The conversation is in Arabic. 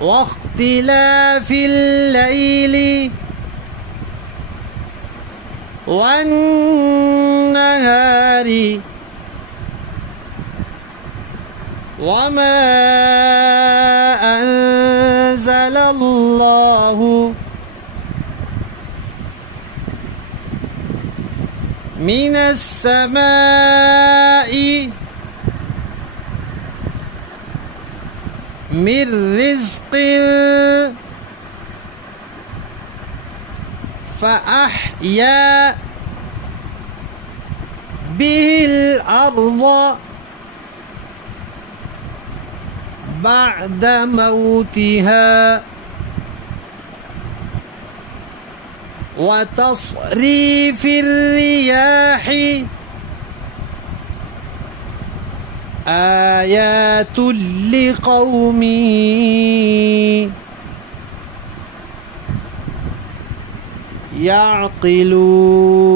واختلاف الليل والنهار وما أنزل الله من السماء من رزق فأحيا به الأرض بعد موتها وتصريف الرياح آيات لقوم يعقلون